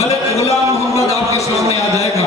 ملک غلام محمد آپ کے سامنے آ جائے گا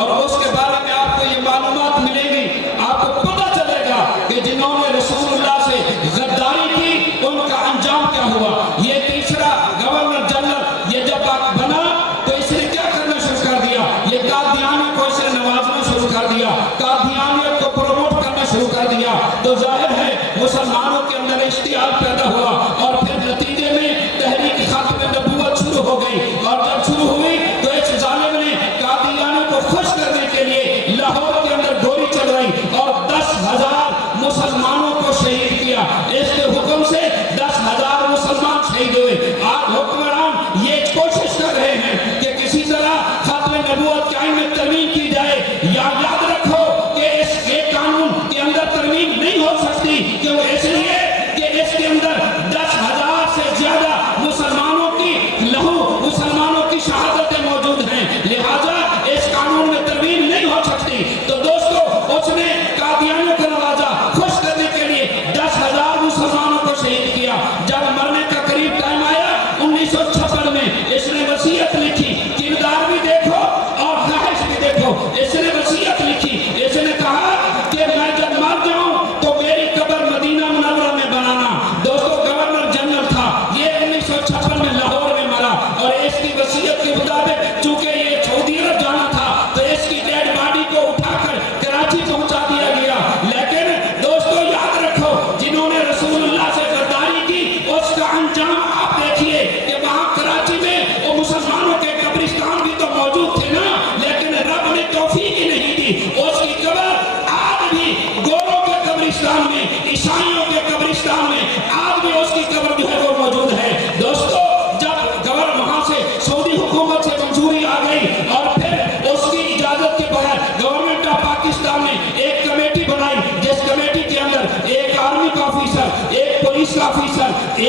اور اس کے بارے میں آپ کو یہ معلومات ملے گی، آپ کو پتہ چلے گا کہ جنہوں نے رسول اللہ سے غداری کی ان کا انجام کیا ہوا۔ یہ تیسرا گورنر جنرل یہ جب بنا تو اس نے کیا کرنا شروع کر دیا؟ یہ قادیانی کو اس نے نوازنا شروع کر دیا، قادیانیت کو پروموٹ کرنا شروع کر دیا۔ تو ظاہر ہے مسلمانوں کے اندر اشتعال پیدا ہوا اور پھر نتیجے میں تحریک ختم نبوت شروع ہو گئی، اور جب شروع ہوئی تو اس ظالم نے قادیانیوں کو خوش کرنے کے لیے لاہور کے اندر گولی چلوائی اور 10,000 مسلمانوں کو شہید کیا۔ اس کے حکم سے 10,000 مسلمان شہید ہوئے۔ آج حکمران یہ کوشش کر رہے ہیں کہ کسی طرح ختم نبوت کے آئین میں ترمیم کی جائے۔ یاد رکھو کہ اس کے قانون کے اندر ترمیم نہیں ہو سکتی، کیوں؟ اس لیے کہ اس کے اندر 10,000 سے زیادہ مسلمانوں کی لہو، مسلمانوں کی شہادتیں موجود ہیں، لہذا اس قانون میں ترمیم نہیں ہو سکتی۔ تو دوستو اس نے قادیانیوں کو نوازا، خوش کرنے کے لیے 10,000 مسلمانوں کو شہید کیا۔ جب مرنے کا قریب ٹائم آیا 1956 میں اس نے وصیت لکھی، کردار بھی دیکھو اور خواہش بھی دیکھو۔ اس نے وصیت لکھی، اس نے کہا کہ میں جب مر جاؤں تو میری قبر مدینہ منورہ میں بنانا۔ دوستو گورنر جنرل تھا، یہ 1956 میں لاہور میں مرا، اور اس کی وصیت کے مطابق چونکہ یہ سعودی عرب جانا تھا تو اس کی ڈیڈ باڈی کو اٹھا کر کراچی پہنچا دیا گیا۔ لیکن دوستو یاد رکھو جنہوں نے رسول اللہ سے غداری کی اس کا انجام آپ دیکھیے کہ وہاں کراچی میں وہ مسلمانوں کے قبرستان بھی تو موجود تھے نا، لیکن رب نے توفیق ہی نہیں دی۔ اس کی قبر آج بھی گوروں کے قبرستان میں، عیسائیوں کے قبرستان میں آج بھی اس کی قبر جو ہے وہ موجود ہے۔ دوستو جب گورنر وہاں سے سعودی حکومت سے منظوری آ گئی اور پھر اس کی اجازت کے بغیر گورنمنٹ آف پاکستان نے ایک کمیٹی بنائی، جس کمیٹی کے اندر ایک آرمی کا آفیسر، ایک پولیس کا آفیسر،